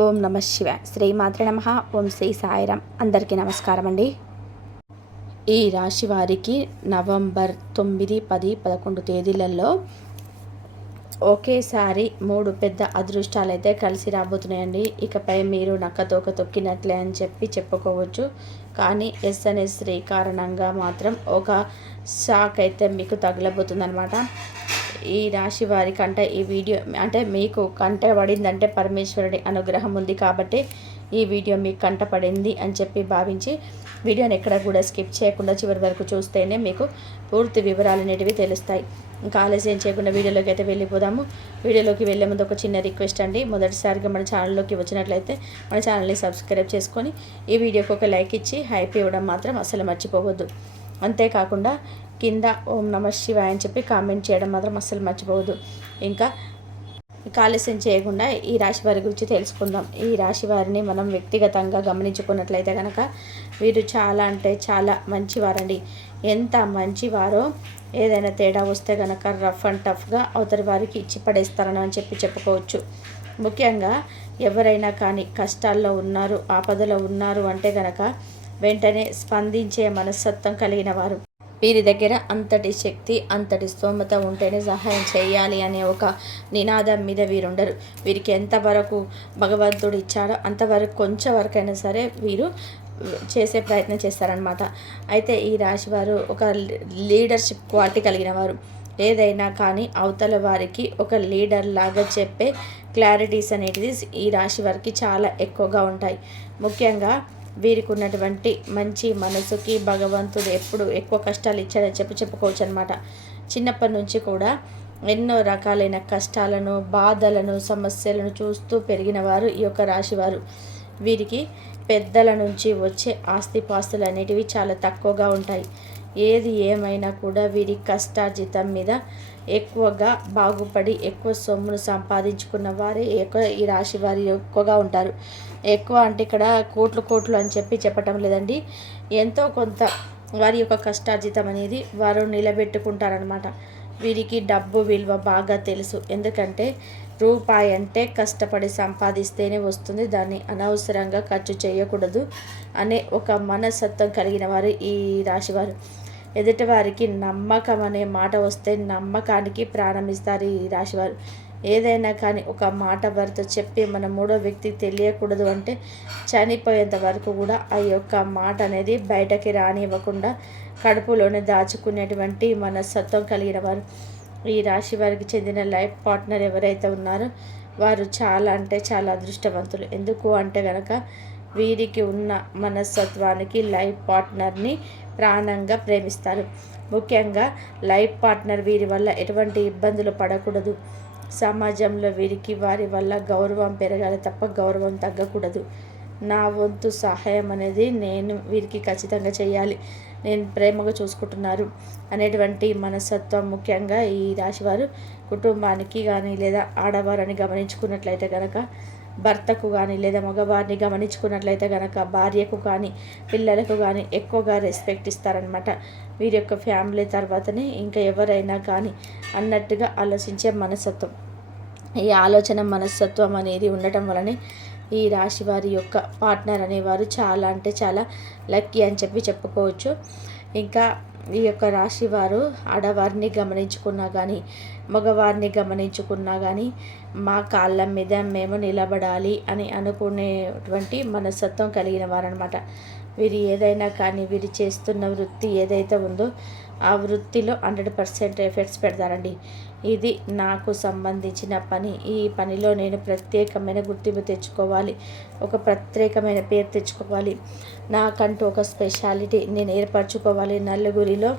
ఓం నమ శివాయ. శ్రీమాత్రే నమః. ఓం శ్రీ సాయిరాం. అందరికీ నమస్కారం అండి. ఈ రాశి వారికి నవంబర్ 9, 10, 11 తేదీలలో ఒకేసారి 3 పెద్ద అదృష్టాలు అయితే కలిసి రాబోతున్నాయండి. ఇకపై మీరు నక్కతోక తొక్కినట్లే అని చెప్పుకోవచ్చు. కానీ ఎస్ఎన్ఎస్ శ్రీ కారణంగా మాత్రం ఒక షాక్ అయితే మీకు తగలబోతుందన్నమాట. ఈ రాశి వారి కంట ఈ వీడియో అంటే మీకు కంట పడిందంటే పరమేశ్వరుడి అనుగ్రహం ఉంది కాబట్టి ఈ వీడియో మీకు కంట పడింది అని చెప్పి భావించి వీడియోని ఎక్కడ కూడా స్కిప్ చేయకుండా చివరి వరకు చూస్తేనే మీకు పూర్తి వివరాలు అనేటివి తెలుస్తాయి. ఇంకా ఆలస్యం చేయకుండా వీడియోలోకి అయితే వెళ్ళిపోదాము. వీడియోలోకి వెళ్ళే ముందు ఒక చిన్న రిక్వెస్ట్ అండి. మొదటిసారిగా మన ఛానల్లోకి వచ్చినట్లయితే మన ఛానల్ని సబ్స్క్రైబ్ చేసుకొని ఈ వీడియోకి ఒక లైక్ ఇచ్చి హైప్ ఇవ్వడం మాత్రం అసలు మర్చిపోవద్దు. అంతేకాకుండా కింద ఓం నమ శివాయ అని చెప్పి కామెంట్ చేయడం మాత్రం అస్సలు మర్చిపోవద్దు. ఇంకా ఆలస్యం చేయకుండా ఈ రాశి వారి గురించి తెలుసుకుందాం. ఈ రాశి వారిని మనం వ్యక్తిగతంగా గమనించుకున్నట్లయితే కనుక వీరు చాలా అంటే చాలా మంచివారండి. ఎంత మంచివారో ఏదైనా తేడా వస్తే కనుక రఫ్ అండ్ టఫ్గా అవతలి వారికి ఇచ్చి పడేస్తారని అని చెప్పుకోవచ్చు. ముఖ్యంగా ఎవరైనా కానీ కష్టాల్లో ఉన్నారు, ఆపదలో ఉన్నారు అంటే కనుక వెంటనే స్పందించే మనస్తత్వం కలిగిన వారు. వీరి దగ్గర అంతటి శక్తి, అంతటి స్తోమత ఉంటేనే సహాయం చేయాలి అనే ఒక నినాదం మీద వీరుండరు. వీరికి ఎంతవరకు భగవంతుడు ఇచ్చాడో అంతవరకు కొంచెం వరకైనా సరే వీరు చేసే ప్రయత్నం చేస్తారనమాట. అయితే ఈ రాశి వారు ఒక లీడర్షిప్ క్వాలిటీ కలిగిన వారు. ఏదైనా కానీ అవతల వారికి ఒక లీడర్ లాగా చెప్పే క్లారిటీస్ అనేటిది ఈ రాశి వారికి చాలా ఎక్కువగా ఉంటాయి. ముఖ్యంగా వీరికి ఉన్నటువంటి మంచి మనసుకి భగవంతుడు ఎప్పుడు ఎక్కువ కష్టాలు ఇచ్చాడని చెప్పుకోవచ్చు అనమాట. చిన్నప్పటి నుంచి కూడా ఎన్నో రకాలైన కష్టాలను, బాధలను, సమస్యలను చూస్తూ పెరిగిన వారు ఈ యొక్క రాశివారు. వీరికి పెద్దల నుంచి వచ్చే ఆస్తిపాస్తులు అనేటివి చాలా తక్కువగా ఉంటాయి. ఏది ఏమైనా కూడా వీరి కష్టార్జితం మీద ఎక్కువగా బాగుపడి ఎక్కువ సొమ్మును సంపాదించుకున్న వారే ఈ రాశి వారి ఎక్కువగా ఉంటారు. ఎక్కువ అంటే ఇక్కడ కోట్లు అని చెప్పటం లేదండి. ఎంతో కొంత వారి యొక్క కష్టార్జితం అనేది వారు నిలబెట్టుకుంటారనమాట. వీరికి డబ్బు విలువ బాగా తెలుసు. ఎందుకంటే రూపాయి అంటే కష్టపడి సంపాదిస్తేనే వస్తుంది, దాన్ని అనవసరంగా ఖర్చు చేయకూడదు అనే ఒక మనస్తత్వం కలిగిన వారు ఈ రాశివారు. ఎదుటివారికి నమ్మకం అనే మాట వస్తే నమ్మకానికి ప్రాణం ఇస్తారు ఈ రాశివారు. ఏదైనా కానీ ఒక మాట వారితో చెప్పి మన మూడో వ్యక్తికి తెలియకూడదు అంటే చనిపోయేంత వరకు కూడా ఆ యొక్క మాట అనేది బయటకి రానివ్వకుండా కడుపులోనే దాచుకునేటువంటి మనస్తత్వం కలిగిన వారు. ఈ రాశి వారికి చెందిన లైఫ్ పార్ట్నర్ ఎవరైతే ఉన్నారో వారు చాలా అంటే చాలా అదృష్టవంతులు. ఎందుకు అంటే కనుక వీరికి ఉన్న మనస్తత్వానికి లైఫ్ పార్ట్నర్ని ప్రాణంగా ప్రేమిస్తారు. ముఖ్యంగా లైఫ్ పార్ట్నర్ వీరి వల్ల ఎటువంటి ఇబ్బందులు పడకూడదు. సమాజంలో వీరికి వారి వల్ల గౌరవం పెరగాలి తప్ప గౌరవం తగ్గకూడదు. నా వంతు సహాయం అనేది నేను వీరికి ఖచ్చితంగా చేయాలి, నేను ప్రేమగా చూసుకుంటున్నారు అనేటువంటి మనస్తత్వం ముఖ్యంగా ఈ రాశివారు కుటుంబానికి కానీ లేదా ఆడవారిని గమనించుకున్నట్లయితే కనుక భర్తకు కానీ లేదా మగవారిని గమనించుకున్నట్లయితే కనుక భార్యకు కానీ పిల్లలకు కానీ ఎక్కువగా రెస్పెక్ట్ ఇస్తారనమాట. వీరి యొక్క ఫ్యామిలీ తర్వాతనే ఇంకా ఎవరైనా కానీ అన్నట్టుగా ఆలోచించే మనస్తత్వం. ఈ ఆలోచన మనస్తత్వం అనేది ఉండటం వలనే ఈ రాశి వారి యొక్క పార్ట్నర్ అనేవారు చాలా అంటే చాలా లక్కీ అని చెప్పుకోవచ్చు. ఇంకా ఈ యొక్క రాశి వారు ఆడవారిని గమనించుకున్నా కానీ మగవారిని గమనించుకున్నా కానీ మా కాళ్ళ మీద మేము నిలబడాలి అని అనుకునేటువంటి మనస్తత్వం కలిగిన వారనమాట. వీరు ఏదైనా కానీ వీరు చేస్తున్న వృత్తి ఏదైతే ఉందో ఆ వృత్తిలో 100% ఎఫర్ట్స్ పెడతారండి. ఇది నాకు సంబంధించిన పని, ఈ పనిలో నేను ప్రత్యేకమైన గుర్తింపు తెచ్చుకోవాలి, ఒక ప్రత్యేకమైన పేరు తెచ్చుకోవాలి, నాకంటూ ఒక స్పెషాలిటీ నేను ఏర్పరచుకోవాలి, నలుగురిలో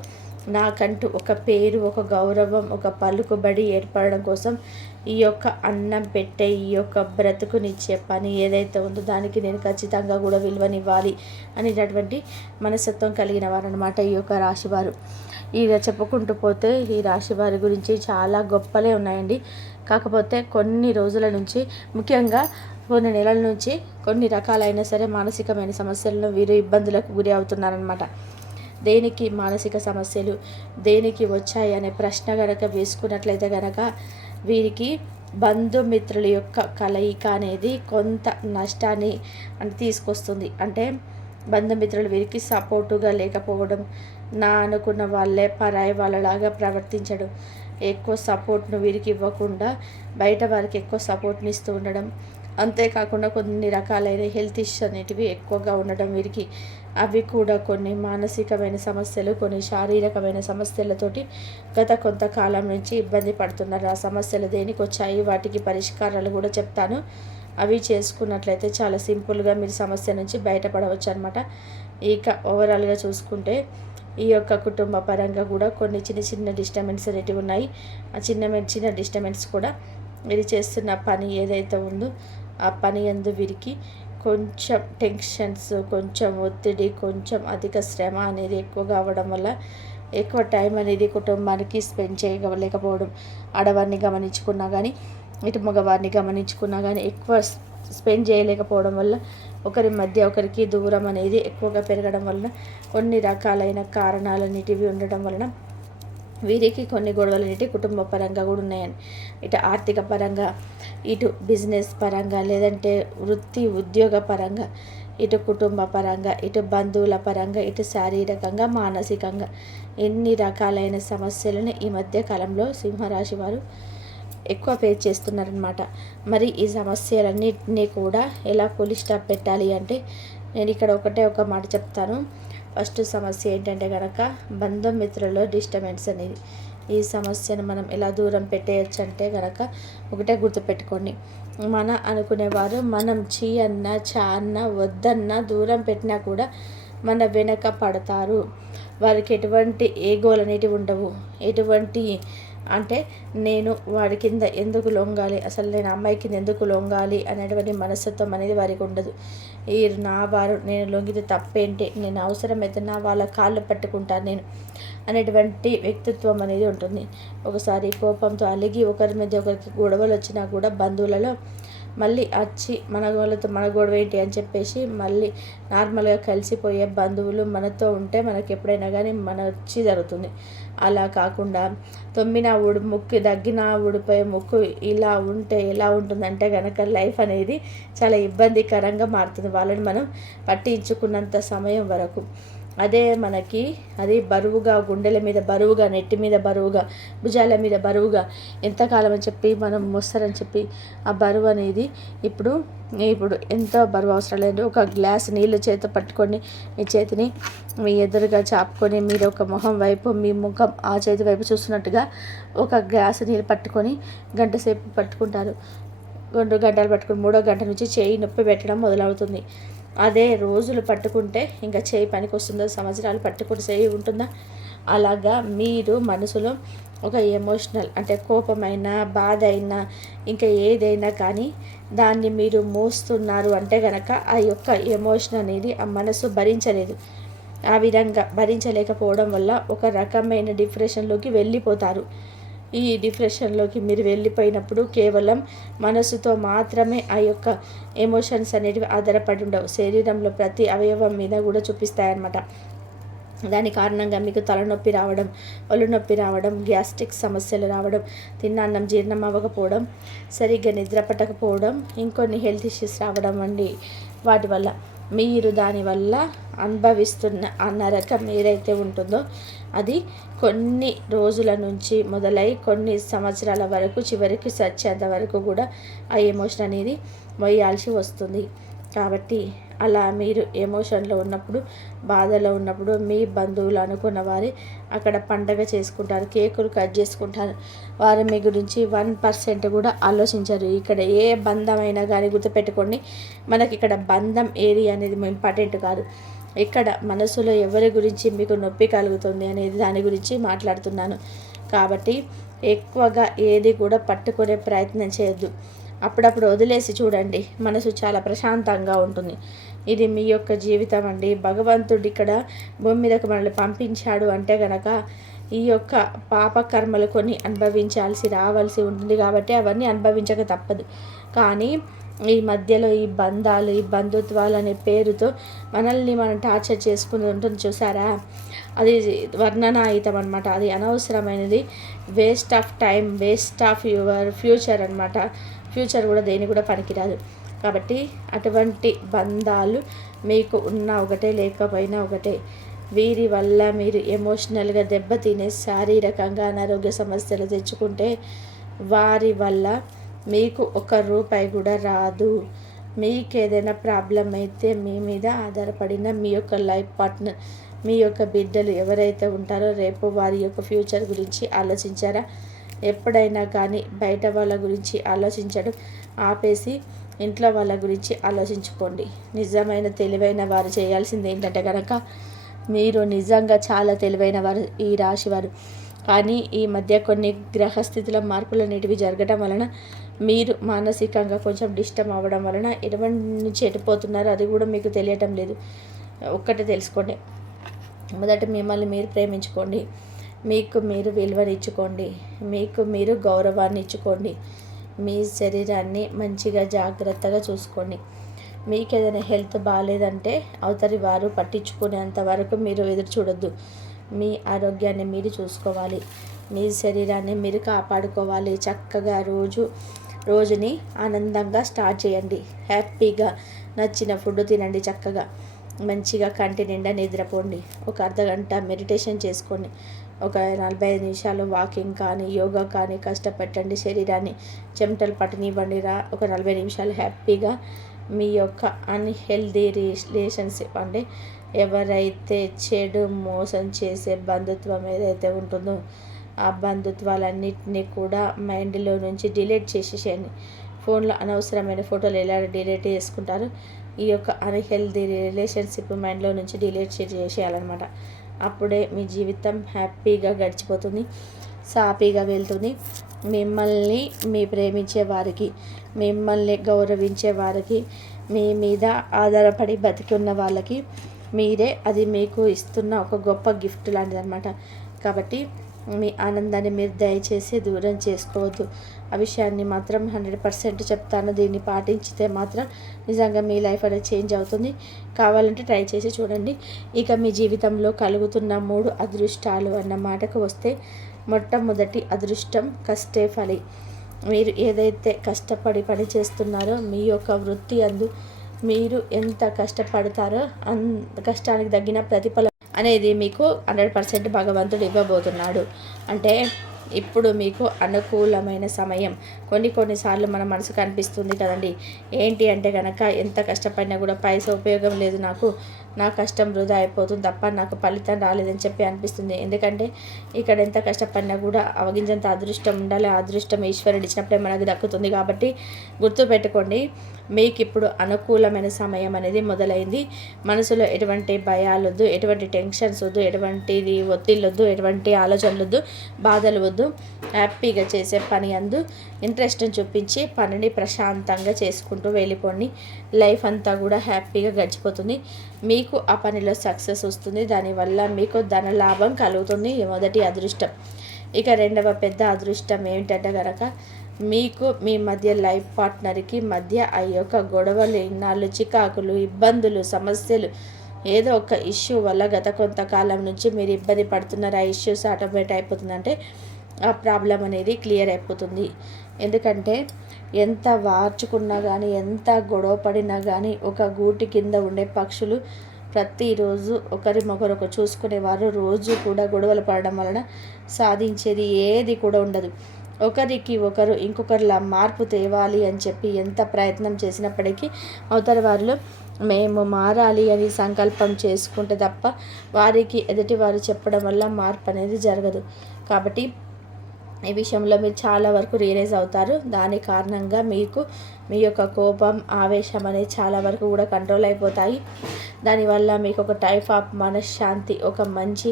నాకంటూ ఒక పేరు, ఒక గౌరవం, ఒక పలుకుబడి ఏర్పడడం కోసం ఈ యొక్క అన్నం పెట్టే ఈ యొక్క బ్రతుకునిచ్చే పని ఏదైతే ఉందో దానికి నేను ఖచ్చితంగా కూడా విలువనివ్వాలి అనేటటువంటి మనస్తత్వం కలిగిన వారనమాట ఈ యొక్క రాశివారు. ఇక చెప్పుకుంటూ పోతే ఈ రాశి వారి గురించి చాలా గొప్పలే ఉన్నాయండి. కాకపోతే కొన్ని రోజుల నుంచి ముఖ్యంగా కొన్ని నెలల నుంచి కొన్ని రకాలైన సరే మానసికమైన సమస్యలను వీరు ఇబ్బందులకు గురి అవుతున్నారనమాట. దేనికి మానసిక సమస్యలు దేనికి వచ్చాయి అనే ప్రశ్న కనుక వేసుకున్నట్లయితే కనుక వీరికి బంధుమిత్రుల యొక్క కలయిక అనేది కొంత నష్టాన్ని తీసుకొస్తుంది. అంటే బంధుమిత్రులు వీరికి సపోర్టుగా లేకపోవడం, నా అనుకున్న వాళ్ళే పరాయి వాళ్ళలాగా ప్రవర్తించడం, ఎక్కువ సపోర్ట్ను వీరికి ఇవ్వకుండా బయట వారికి ఎక్కువ సపోర్ట్ని ఇస్తూ ఉండడం, అంతేకాకుండా కొన్ని రకాలైన హెల్త్ ఇష్యూస్ అనేటివి ఎక్కువగా ఉండడం వీరికి, అవి కూడా కొన్ని మానసికమైన సమస్యలు, కొన్ని శారీరకమైన సమస్యలతోటి గత కొంతకాలం నుంచి ఇబ్బంది పడుతున్నారు. ఆ సమస్యలు దేనికి వచ్చాయి, వాటికి పరిష్కారాలు కూడా చెప్తాను. అవి చేసుకున్నట్లయితే చాలా సింపుల్గా మీరు సమస్య నుంచి బయటపడవచ్చు అనమాట. ఇక ఓవరాల్గా చూసుకుంటే ఈ యొక్క కుటుంబ పరంగా కూడా కొన్ని చిన్న చిన్న డిస్టర్బెన్స్ అనేటివి ఉన్నాయి. ఆ చిన్న డిస్టర్బెన్స్ కూడా వీరు చేస్తున్న పని ఏదైతే ఉందో ఆ పని యందు వీరికి కొంచెం టెన్షన్స్, కొంచెం ఒత్తిడి, కొంచెం అధిక శ్రమ అనేది ఎక్కువగా అవ్వడం వల్ల ఎక్కువ టైం అనేది కుటుంబానికి స్పెండ్ చేయలేకపోవడం, ఆడవారిని గమనించుకున్నా కానీ ఇటు మగవారిని గమనించుకున్నా కానీ ఎక్కువ స్పెండ్ చేయలేకపోవడం వల్ల ఒకరి మధ్య ఒకరికి దూరం అనేది ఎక్కువగా పెరగడం వలన కొన్ని రకాలైన కారణాలన్నిటివి ఉండడం వలన వీరికి కొన్ని గొడవలు అనేవి కుటుంబ పరంగా కూడా ఉన్నాయని, ఇటు ఆర్థిక పరంగా, ఇటు బిజినెస్ పరంగా, లేదంటే వృత్తి ఉద్యోగ పరంగా, ఇటు కుటుంబ పరంగా, ఇటు బంధువుల పరంగా, ఇటు శారీరకంగా, మానసికంగా ఎన్ని రకాలైన సమస్యలను ఈ మధ్య కాలంలో సింహరాశి వారు ఎక్కువ ఫేస్ చేస్తున్నారనమాట. మరి ఈ సమస్యలన్నింటినీ కూడా ఎలా ఫుల్ స్టాప్ పెట్టాలి అంటే నేను ఇక్కడ ఒక మాట చెప్తాను. ఫస్ట్ సమస్య ఏంటంటే కనుక బంధుమిత్రులలో డిస్టర్బెన్స్ అనేది. ఈ సమస్యను మనం ఎలా దూరం పెట్టేయచ్చు అంటే కనుక ఒకటే గుర్తుపెట్టుకోండి, మన అనుకునేవారు మనం చీ అన్నా చా అన్నా వద్దన్నా దూరం పెట్టినా కూడా మన వెనక పడతారు. వారికి ఎటువంటి ఏగోలు అనేటివి ఉండవు. ఎటువంటి అంటే నేను వాడి కింద ఎందుకు లొంగాలి, అసలు నేను అమ్మాయి కింద ఎందుకు లొంగాలి అనేటువంటి మనస్తత్వం అనేది వారికి ఉండదు. ఈ నా వారు, నేను లొంగితే తప్పేంటి, నేను అవసరమైతే నా వాళ్ళ కాళ్ళు పట్టుకుంటాను నేను అనేటువంటి వ్యక్తిత్వం అనేది ఉంటుంది. ఒకసారి కోపంతో అలిగి ఒకరి మీద ఒకరికి గొడవలు వచ్చినా కూడా బంధువులలో మళ్ళీ వచ్చి మన వాళ్ళతో మన గొడవ ఏంటి అని చెప్పేసి మళ్ళీ నార్మల్గా కలిసిపోయే బంధువులు మనతో ఉంటే మనకి ఎప్పుడైనా కానీ మన వచ్చి జరుగుతుంది. అలా కాకుండా తొమ్మిన ముక్కు దగ్గిన ఊడిపోయే ముక్కు ఇలా ఉంటే ఎలా ఉంటుందంటే కనుక లైఫ్ అనేది చాలా ఇబ్బందికరంగా మారుతుంది వాళ్ళని మనం పట్టించుకున్నంత సమయం వరకు. అదే మనకి అది బరువుగా, గుండెల మీద బరువుగా, నెట్టి మీద బరువుగా, భుజాల మీద బరువుగా ఎంతకాలం అని చెప్పి మనం మోస్తారని చెప్పి ఆ బరువు అనేది ఇప్పుడు ఎంతో బరువు అవసరం లేదు. ఒక గ్లాస్ నీళ్ళు చేత పట్టుకొని మీ చేతిని మీ ఎదురుగా చాపుకొని మీరు ఒక మొహం వైపు, మీ ముఖం ఆ చేతి వైపు చూస్తున్నట్టుగా ఒక గ్లాసు నీళ్ళు పట్టుకొని గంట సేపు పట్టుకుంటారు. 2 గంటలు పట్టుకుని 3వ గంట నుంచి చేయి నొప్పి పెట్టడం మొదలవుతుంది. అదే రోజులు పట్టుకుంటే ఇంకా చేయి పనికి వస్తుందో, సంవత్సరాలు పట్టుకుంటే చేయి ఉంటుందా? అలాగా మీరు మనసులో ఒక ఎమోషనల్ అంటే కోపమైనా, బాధ అయినా, ఇంకా ఏదైనా కానీ దాన్ని మీరు మోస్తున్నారు అంటే కనుక ఆ యొక్క ఎమోషన్ అనేది ఆ మనసు భరించలేదు. ఆ విధంగా భరించలేకపోవడం వల్ల ఒక రకమైన డిప్రెషన్లోకి వెళ్ళిపోతారు. ఈ డిప్రెషన్లోకి మీరు వెళ్ళిపోయినప్పుడు కేవలం మనసుతో మాత్రమే ఆ యొక్క ఎమోషన్స్ అనేటివి ఆధారపడి ఉండవు. శరీరంలో ప్రతి అవయవం మీద కూడా చూపిస్తాయన్నమాట. దాని కారణంగా మీకు తలనొప్పి రావడం, ఒళ్ళు నొప్పి రావడం, గ్యాస్ట్రిక్ సమస్యలు రావడం, తిన్న అన్నం జీర్ణం అవ్వకపోవడం, సరిగ్గా నిద్ర పట్టకపోవడం, ఇంకొన్ని హెల్త్ ఇష్యూస్ రావడం అండి. వాటి వల్ల మీరు దానివల్ల అనుభవిస్తున్న ఆ నరకం ఏదైతే ఉంటుందో అది కొన్ని రోజుల నుంచి మొదలై కొన్ని సంవత్సరాల వరకు చివరికి చచ్చేంత వరకు కూడా ఆ ఎమోషన్ అనేది మొయ్యాల్సి వస్తుంది. కాబట్టి అలా మీరు ఎమోషన్లో ఉన్నప్పుడు, బాధలో ఉన్నప్పుడు మీ బంధువులు అనుకున్న వారి అక్కడ పండగ చేసుకుంటారు, కేకులు కట్ చేసుకుంటారు. వారు మీ గురించి 1% కూడా ఆలోచించరు. ఇక్కడ ఏ బంధమైనా కానీ గుర్తుపెట్టుకోండి, మనకి ఇక్కడ బంధం ఏది అనేది ఇంపార్టెంట్ కాదు. ఇక్కడ మనసులో ఎవరి గురించి మీకు నొప్పి కలుగుతుంది అనేది దాని గురించి మాట్లాడుతున్నాను. కాబట్టి ఎక్కువగా ఏది కూడా పట్టుకునే ప్రయత్నం చేయొద్దు. అప్పుడప్పుడు వదిలేసి చూడండి, మనసు చాలా ప్రశాంతంగా ఉంటుంది. ఇది మీ యొక్క జీవితం అండి. భగవంతుడు ఇక్కడ భూమి మీదకు మనల్ని పంపించాడు అంటే కనుక ఈ యొక్క పాపకర్మలు కొన్ని అనుభవించాల్సి రావాల్సి ఉంటుంది. కాబట్టి అవన్నీ అనుభవించక తప్పదు. కానీ ఈ మధ్యలో ఈ బంధాలు, ఈ బంధుత్వాలు అనే పేరుతో మనల్ని మనం టార్చర్ చేసుకుని ఉంటుంది చూసారా, అది వర్ణనాయుతం అనమాట. అది అనవసరమైనది. Waste of time, waste of your future అనమాట. ఫ్యూచర్ కూడా దేని కూడా పనికిరాదు. కాబట్టి అటువంటి బంధాలు మీకు ఉన్న ఒకటే, లేకపోయినా ఒకటే. వీరి వల్ల మీరు ఎమోషనల్గా దెబ్బతినే, శారీరకంగా అనారోగ్య సమస్యలు తెచ్చుకుంటే వారి వల్ల మీకు ఒక్క రూపాయి కూడా రాదు. మీకు ఏదైనా ప్రాబ్లం అయితే మీ మీద ఆధారపడిన మీ యొక్క లైఫ్ పార్ట్నర్, మీ యొక్క బిడ్డలు ఎవరైతే ఉంటారో రేపు వారి యొక్క ఫ్యూచర్ గురించి ఆలోచించారా? ఎప్పుడైనా కానీ బయట వాళ్ళ గురించి ఆలోచించడం ఆపేసి ఇంట్లో వాళ్ళ గురించి ఆలోచించుకోండి. నిజమైన తెలివైన వారు చేయాల్సింది ఏంటంటే కనుక, మీరు నిజంగా చాలా తెలివైన వారు ఈ రాశి వారు. కానీ ఈ మధ్య కొన్ని గ్రహస్థితుల మార్పులు అనేటివి జరగడం వలన మీరు మానసికంగా కొంచెం డిస్టర్బ్ అవ్వడం వలన ఎటువంటి నుంచి ఎటుపోతున్నారో అది కూడా మీకు తెలియటం లేదు. ఒక్కటే తెలుసుకోండి, మొదట మిమ్మల్ని మీరు ప్రేమించుకోండి, మీకు మీరు విలువనిచ్చుకోండి, మీకు మీరు గౌరవాన్ని ఇచ్చుకోండి, మీ శరీరాన్ని మంచిగా జాగ్రత్తగా చూసుకోండి. మీకు ఏదైనా హెల్త్ బాగాలేదంటే అవతలి వారు పట్టించుకునేంత వరకు మీరు ఎదురు చూడొద్దు. మీ ఆరోగ్యాన్ని మీరు చూసుకోవాలి, మీ శరీరాన్ని మీరు కాపాడుకోవాలి. చక్కగా రోజుని ఆనందంగా స్టార్ట్ చేయండి. హ్యాపీగా నచ్చిన ఫుడ్ తినండి, చక్కగా మంచిగా కంటి నిండా నిద్రపోండి. ఒక అర్ధగంట మెడిటేషన్ చేసుకోండి, ఒక 45 నిమిషాలు వాకింగ్ కానీ యోగా కానీ కష్టపెట్టండి. శరీరాన్ని చెమటలు పట్టనివ్వండి. ఒక 40 నిమిషాలు హ్యాపీగా మీ యొక్క అన్హెల్దీ రిలేషన్షిప్ అంటే ఎవరైతే చెడు మోసం చేసే బంధుత్వం ఏదైతే ఉంటుందో ఆ బంధుత్వాలన్నింటినీ కూడా మైండ్లో నుంచి డిలీట్ చేసేసేయండి. ఫోన్లో అనవసరమైన ఫోటోలు ఎలా డిలీట్ చేసుకుంటారు, ఈ యొక్క అన్హెల్దీ రిలేషన్షిప్ మైండ్లో నుంచి డిలీట్ చేసేయాలన్నమాట. అప్పుడే మీ జీవితం హ్యాపీగా గడిచిపోతుంది, సాఫీగా వెళ్తుంది. మిమ్మల్ని మీ ప్రేమించే వారికి, మిమ్మల్ని గౌరవించే వారికి, మీ మీద ఆధారపడి బతికి ఉన్న వాళ్ళకి మీరే అది మీకు ఇస్తున్న ఒక గొప్ప గిఫ్ట్ లాంటిది అనమాట. కాబట్టి మీ ఆనందాన్ని మీరు దయచేసి దూరం చేసుకోవద్దు. ఆ విషయాన్ని మాత్రం 100% చెప్తాను. దీన్ని పాటించితే మాత్రం నిజంగా మీ లైఫ్ అనేది చేంజ్ అవుతుంది. కావాలంటే ట్రై చేసి చూడండి. ఇక మీ జీవితంలో కలుగుతున్న 3 అదృష్టాలు అన్న మాటకు వస్తే, మొట్టమొదటి అదృష్టం కష్టే ఫలి. మీరు ఏదైతే కష్టపడి పని చేస్తున్నారో మీ యొక్క వృత్తి అందు మీరు ఎంత కష్టపడతారో అంత కష్టానికి తగ్గిన ప్రతిఫలం అనేది మీకు 100% భగవంతుడు ఇవ్వబోతున్నాడు. అంటే ఇప్పుడు మీకు అనుకూలమైన సమయం. కొన్నిసార్లు మన మనసుకు అనిపిస్తుంది కదండి, ఏంటి అంటే కనుక ఎంత కష్టపడినా కూడా పైసా ఉపయోగం లేదు, నా కష్టం వృధా అయిపోతుంది తప్ప నాకు ఫలితం రాలేదని చెప్పి అనిపిస్తుంది. ఎందుకంటే ఇక్కడ ఎంత కష్టపడినా కూడా అవగింజంత అదృష్టం ఉండాలి. ఆ అదృష్టం ఈశ్వరుడు ఇచ్చినప్పుడే మనకు దక్కుతుంది. కాబట్టి గుర్తుపెట్టుకోండి, మీకు ఇప్పుడు అనుకూలమైన సమయం అనేది మొదలైంది. మనసులో ఎటువంటి భయాలు వద్దు, ఎటువంటి టెన్షన్స్ వద్దు, ఎటువంటి ఒత్తిళ్ళు వద్దు, ఎటువంటి ఆలోచనలు వద్దు, బాధలు వద్దు. హ్యాపీగా చేసే పని అందు ఇంట్రెస్ట్ని చూపించి పనిని ప్రశాంతంగా చేసుకుంటూ వెళ్ళిపోండి. లైఫ్ అంతా కూడా హ్యాపీగా గడిచిపోతుంది. మీకు ఆ పనిలో సక్సెస్ వస్తుంది. దానివల్ల మీకు ధన లాభం కలుగుతుంది. మొదటి అదృష్టం. ఇక రెండవ పెద్ద అదృష్టం ఏమిటంటే కనుక, మీకు మీ మధ్య లైఫ్ పార్ట్నర్కి మధ్య ఆ యొక్క గొడవలు, ఇన్నాళ్ళు చికాకులు, ఇబ్బందులు, సమస్యలు, ఏదో ఒక ఇష్యూ వల్ల గత కొంతకాలం నుంచి మీరు ఇబ్బంది పడుతున్నారు. ఆ ఇష్యూస్ ఆటోమేటిక్ అయిపోతుందంటే ఆ ప్రాబ్లం అనేది క్లియర్ అయిపోతుంది. ఎందుకంటే ఎంత వార్చుకున్నా కానీ, ఎంత గొడవ పడినా కానీ, ఒక గూటి కింద ఉండే పక్షులు ప్రతిరోజు ఒకరినొకరు చూసుకునేవారు. రోజు కూడా గొడవలు పడడం వలన సాధించేది ఏది కూడా ఉండదు. ఒకరికి ఒకరు ఇంకొకరిలా మార్పు తేవాలి అని చెప్పి ఎంత ప్రయత్నం చేసినప్పటికీ అవతల వారిలో మేము మారాలి అని సంకల్పం చేసుకుంటే తప్ప వారికి ఎదుటి వారు చెప్పడం వల్ల మార్పు అనేది జరగదు. కాబట్టి ఈ విషయంలో మీరు చాలా వరకు రియలైజ్ అవుతారు. దాని కారణంగా మీకు మీ యొక్క కోపం, ఆవేశం అనేది చాలా వరకు కూడా కంట్రోల్ అయిపోతాయి. దానివల్ల మీకు ఒక టైప్ ఆఫ్ మనశ్శాంతి, ఒక మంచి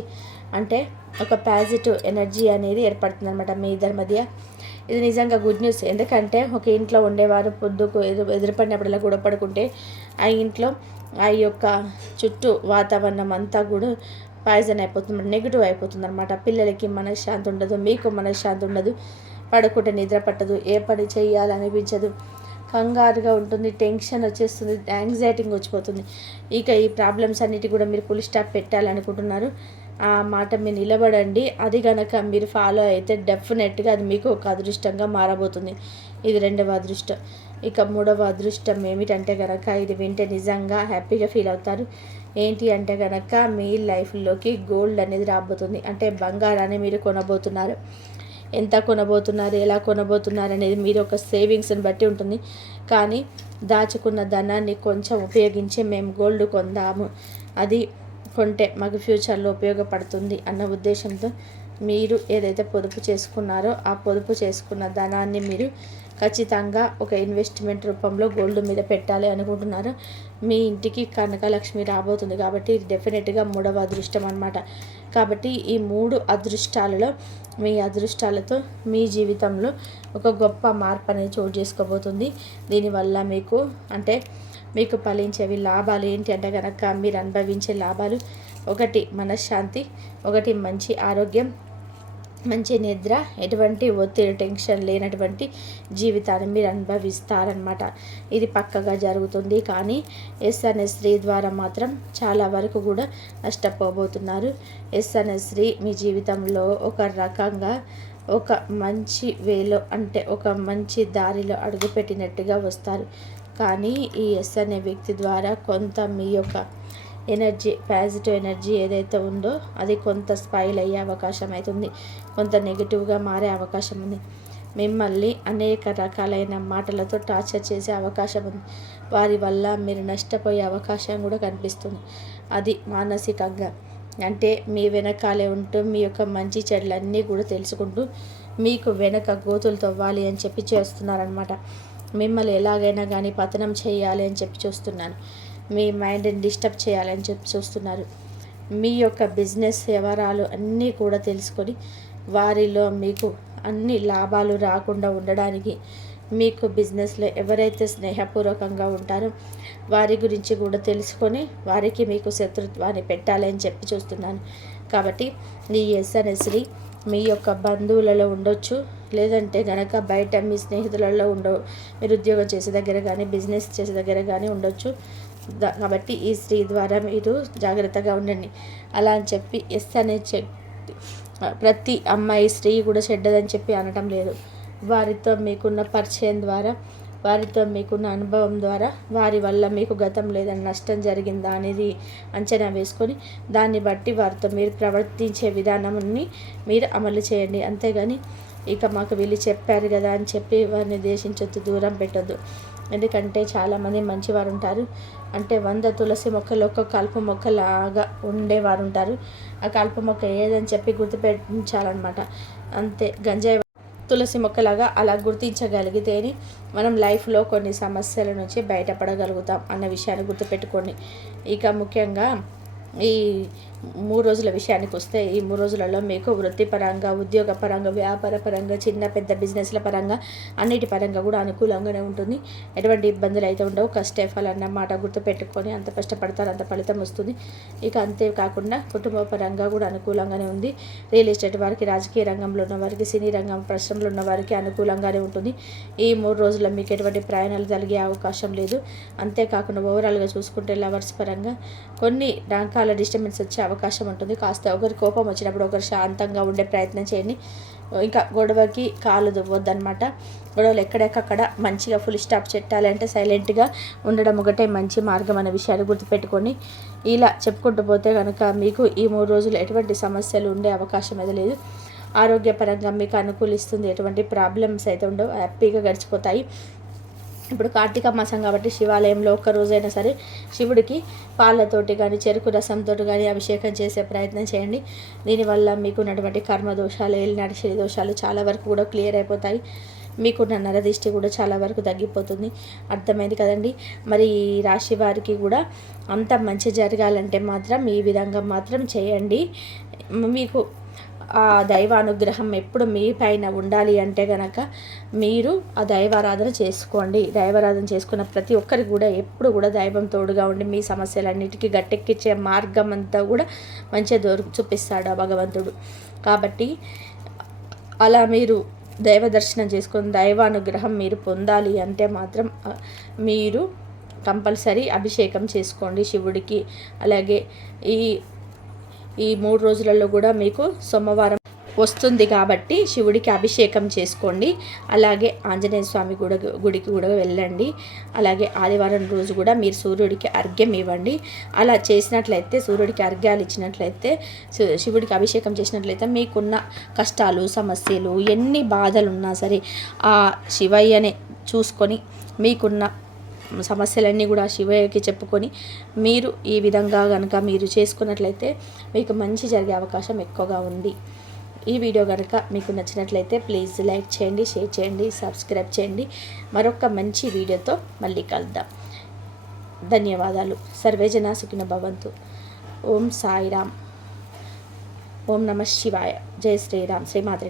అంటే ఒక పాజిటివ్ ఎనర్జీ అనేది ఏర్పడుతుంది అనమాట మీ ఇద్దరి మధ్య. ఇది నిజంగా గుడ్ న్యూస్. ఎందుకంటే ఒక ఇంట్లో ఉండేవారు పొద్దుకు ఎదురుపడినప్పుడల్లా గొడవ పడుకుంటే ఆ ఇంట్లో ఆ యొక్క చుట్టూ వాతావరణం అంతా కూడా పాయిజన్ అయిపోతుంది, నెగిటివ్ అయిపోతుంది అనమాట. పిల్లలకి మనశ్శాంతి ఉండదు, మీకు మనశ్శాంతి ఉండదు, పడుకుంటే నిద్ర పట్టదు, ఏ పని చేయాలనిపించదు, కంగారుగా ఉంటుంది, టెన్షన్ వచ్చేస్తుంది, యాంగ్జైటీగా వచ్చిపోతుంది. ఇక ఈ ప్రాబ్లమ్స్ అన్నిటి కూడా మీరు ఫుల్ స్టాప్ పెట్టాలనుకుంటున్నారు. ఆ మాట మీరు నిలబడండి. అది కనుక మీరు ఫాలో అయితే డెఫినెట్గా అది మీకు ఒక అదృష్టంగా మారబోతుంది. ఇది 2వ అదృష్టం. ఇక 3వ అదృష్టం ఏమిటంటే కనుక ఇది వింటే నిజంగా హ్యాపీగా ఫీల్ అవుతారు. ఏంటి అంటే కనుక మీ లైఫ్లోకి గోల్డ్ అనేది రాబోతుంది. అంటే బంగారాన్ని మీరు కొనబోతున్నారు. ఎంత కొనబోతున్నారు, ఎలా కొనబోతున్నారు అనేది మీరు ఒక సేవింగ్స్ని బట్టి ఉంటుంది. కానీ దాచుకున్న ధనాన్ని కొంచెం ఉపయోగించి మేము గోల్డ్ కొందాము, అది కొంటే మాకు ఫ్యూచర్లో ఉపయోగపడుతుంది అన్న ఉద్దేశంతో మీరు ఏదైతే పొదుపు చేసుకున్నారో ఆ పొదుపు చేసుకున్న ధనాన్ని మీరు ఖచ్చితంగా ఒక ఇన్వెస్ట్మెంట్ రూపంలో గోల్డ్ మీద పెట్టాలి అనుకుంటున్నారు. మీ ఇంటికి కనకలక్ష్మి రాబోతుంది కాబట్టి ఇది డెఫినెట్గా 3వ అదృష్టం అన్నమాట. కాబట్టి ఈ 3 అదృష్టాలలో మీ అదృష్టాలతో మీ జీవితంలో ఒక గొప్ప మార్పు అనేది చోటు చేసుకోబోతుంది. దీనివల్ల మీకు ఫలించేవి లాభాలు ఏంటి అంటే కనుక మీరు అనుభవించే లాభాలు 1 మనశ్శాంతి, 1 మంచి ఆరోగ్యం, మంచి నిద్ర, ఎటువంటి ఒత్తిడి టెన్షన్ లేనటువంటి జీవితాన్ని మీరు అనుభవిస్తారనమాట. ఇది పక్కగా జరుగుతుంది. కానీ ఎస్ అనే స్త్రీ ద్వారా మాత్రం చాలా వరకు కూడా నష్టపోబోతున్నారు. ఎస్ అనే స్త్రీ మీ జీవితంలో ఒక రకంగా ఒక మంచి వేలో ఒక మంచి దారిలో అడుగుపెట్టినట్టుగా వస్తారు. కానీ ఈ ఎస్ అనే వ్యక్తి ద్వారా కొంత మీ యొక్క ఎనర్జీ, పాజిటివ్ ఎనర్జీ ఏదైతే ఉందో అది కొంత స్పైల్ అయ్యే అవకాశం అవుతుంది. కొంత నెగిటివ్గా మారే అవకాశం ఉంది. మిమ్మల్ని అనేక రకాలైన మాటలతో టార్చర్ చేసే అవకాశం ఉంది. వారి వల్ల మీరు నష్టపోయే అవకాశం కూడా కనిపిస్తుంది. అది మానసికంగా. అంటే మీ వెనకాలే ఉంటూ మీ యొక్క మంచి చెడులన్నీ కూడా తెలుసుకుంటూ మీకు వెనక గోతులు తవ్వాలి అని చెప్పి చేస్తున్నారనమాట. మిమ్మల్ని ఎలాగైనా కానీ పతనం చేయాలి అని చెప్పి చూస్తున్నాను. మీ మైండ్ని డిస్టర్బ్ చేయాలని చెప్పి చూస్తున్నారు. మీ యొక్క బిజినెస్ వ్యవహారాలు అన్నీ కూడా తెలుసుకొని వారిలో మీకు అన్ని లాభాలు రాకుండా ఉండడానికి మీకు బిజినెస్లో ఎవరైతే స్నేహపూర్వకంగా ఉంటారో వారి గురించి కూడా తెలుసుకొని వారికి మీకు శత్రుత్వాన్ని పెట్టాలని చెప్పి చూస్తున్నాను. కాబట్టి ఈ ఎస్ అనే స్త్రీ మీ యొక్క బంధువులలో ఉండొచ్చు, లేదంటే కనుక బయట మీ స్నేహితులలో మీరు ఉద్యోగం చేసే దగ్గర కానీ బిజినెస్ చేసే దగ్గర కానీ ఉండొచ్చు. కాబట్టి ఈ స్త్రీ ద్వారా మీరు జాగ్రత్తగా ఉండండి. అలా అని చెప్పి ఎస్ అనే ప్రతి అమ్మాయి స్త్రీ కూడా చెడ్డదని చెప్పి అనటం లేదు. వారితో మీకున్న పరిచయం ద్వారా, వారితో మీకున్న అనుభవం ద్వారా వారి వల్ల మీకు గతం లేదని నష్టం జరిగిందా అనేది అంచనా వేసుకొని దాన్ని బట్టి వారితో మీరు ప్రవర్తించే విధానాన్ని మీరు అమలు చేయండి. అంతేగాని ఇక మాకు వీళ్ళు చెప్పారు కదా అని చెప్పి వారిని దేశించొద్దు, దూరం పెట్టొద్దు. ఎందుకంటే చాలామంది మంచివారు ఉంటారు. అంటే 100 తులసి మొక్కలు ఒక కలుపు మొక్కలాగా ఉండేవారు ఉంటారు. ఆ కలుపు మొక్క ఏదని చెప్పి గుర్తుపెట్టించాలన్నమాట. అంతే, గంజాయి తులసి మొక్కలాగా అలా గుర్తించగలిగితేనే మనం లైఫ్లో కొన్ని సమస్యల నుంచి బయటపడగలుగుతాం అన్న విషయాన్ని గుర్తుపెట్టుకోండి. ఇక ముఖ్యంగా ఈ 3 రోజుల విషయానికి వస్తే ఈ 3 రోజులలో మీకు వృత్తిపరంగా, ఉద్యోగపరంగా, వ్యాపార పరంగా, చిన్న పెద్ద బిజినెస్ల పరంగా అన్నిటి పరంగా కూడా అనుకూలంగానే ఉంటుంది. ఎటువంటి ఇబ్బందులు అయితే ఉండవు. కష్టే ఫలన్న మాట గుర్తుపెట్టుకొని అంత కష్టపడతారు, అంత ఫలితం వస్తుంది. ఇక అంతేకాకుండా కుటుంబ పరంగా కూడా అనుకూలంగానే ఉంది. రియల్ ఎస్టేట్ వారికి, రాజకీయ రంగంలో ఉన్న వారికి, సినీ రంగం పరిశ్రమలో ఉన్న వారికి అనుకూలంగానే ఉంటుంది. ఈ 3 రోజుల్లో మీకు ఎటువంటి ప్రయాణాలు కలిగే అవకాశం లేదు. అంతేకాకుండా ఓవరాల్గా చూసుకుంటే లవర్స్ పరంగా కొన్ని రకాల డిస్టర్బెన్స్ వచ్చే అవకాశం ఉంటుంది. కాస్త ఒకరి కోపం వచ్చినప్పుడు ఒకరు శాంతంగా ఉండే ప్రయత్నం చేయండి. ఇంకా గొడవకి కాలు దువ్వొద్దనమాట. గొడవలు ఎక్కడెక్కడ మంచిగా ఫుల్ స్టాప్ పెట్టాలంటే సైలెంట్గా ఉండడం ఒకటే మంచి మార్గం అనే విషయాన్ని గుర్తుపెట్టుకొని ఇలా చెప్పుకుంటూ పోతే కనుక మీకు ఈ 3 రోజులు ఎటువంటి సమస్యలు ఉండే అవకాశం అయితే లేదు. ఆరోగ్యపరంగా మీకు అనుకూలిస్తుంది. ఎటువంటి ప్రాబ్లమ్స్ అయితే ఉండవు, హ్యాపీగా గడిచిపోతాయి. ఇప్పుడు కార్తీక మాసం కాబట్టి శివాలయంలో ఒక్కరోజైనా సరే శివుడికి పాలతోటి కానీ చెరుకు రసంతో కానీ అభిషేకం చేసే ప్రయత్నం చేయండి. దీనివల్ల మీకున్నటువంటి కర్మదోషాలు, ఏలినాటి శని దోషాలు చాలా వరకు కూడా క్లియర్ అయిపోతాయి. మీకున్న నరదిష్టి కూడా చాలా వరకు తగ్గిపోతుంది. అర్థమైంది కదండి. మరి ఈ రాశి వారికి కూడా అంత మంచి జరగాలంటే మాత్రం ఈ విధంగా మాత్రం చేయండి. మీకు ఆ దైవానుగ్రహం ఎప్పుడు మీ పైన ఉండాలి అంటే కనుక మీరు ఆ దైవారాధన చేసుకోండి. దైవారాధన చేసుకున్న ప్రతి ఒక్కరికి కూడా ఎప్పుడు కూడా దైవం తోడుగా ఉండి మీ సమస్యలన్నిటికీ గట్టెక్కించే మార్గం అంతా కూడా మంచిగా చూపిస్తాడు ఆ భగవంతుడు. కాబట్టి అలా మీరు దైవ దర్శనం చేసుకొని దైవానుగ్రహం మీరు పొందాలి అంటే మాత్రం మీరు కంపల్సరీ అభిషేకం చేసుకోండి శివుడికి. అలాగే ఈ ఈ 3 రోజులలో కూడా మీకు సోమవారం వస్తుంది కాబట్టి శివుడికి అభిషేకం చేసుకోండి. అలాగే ఆంజనేయ స్వామి గుడికి కూడా వెళ్ళండి. అలాగే ఆదివారం రోజు కూడా మీరు సూర్యుడికి అర్ఘ్యం ఇవ్వండి. అలా చేసినట్లయితే, సూర్యుడికి అర్ఘ్యాలు ఇచ్చినట్లయితే, శివుడికి అభిషేకం చేసినట్లయితే మీకున్న కష్టాలు, సమస్యలు, ఎన్ని బాధలు ఉన్నా సరే ఆ శివయ్యనే చూసుకొని మీకున్న సమస్యలన్నీ కూడా శివయ్యకి చెప్పుకొని మీరు ఈ విధంగా కనుక మీరు చేసుకున్నట్లయితే మీకు మంచి జరిగే అవకాశం ఎక్కువగా ఉంది. ఈ వీడియో కనుక మీకు నచ్చినట్లయితే ప్లీజ్ లైక్ చేయండి, షేర్ చేయండి, సబ్స్క్రైబ్ చేయండి. మరొక మంచి వీడియోతో మళ్ళీ కలుద్దాం. ధన్యవాదాలు. సర్వే జనా సుఖినో భవంతు. ఓం సాయిరామ్. ఓం నమః శివాయ. జై శ్రీరామ్. శ్రీమాత్రే నమః.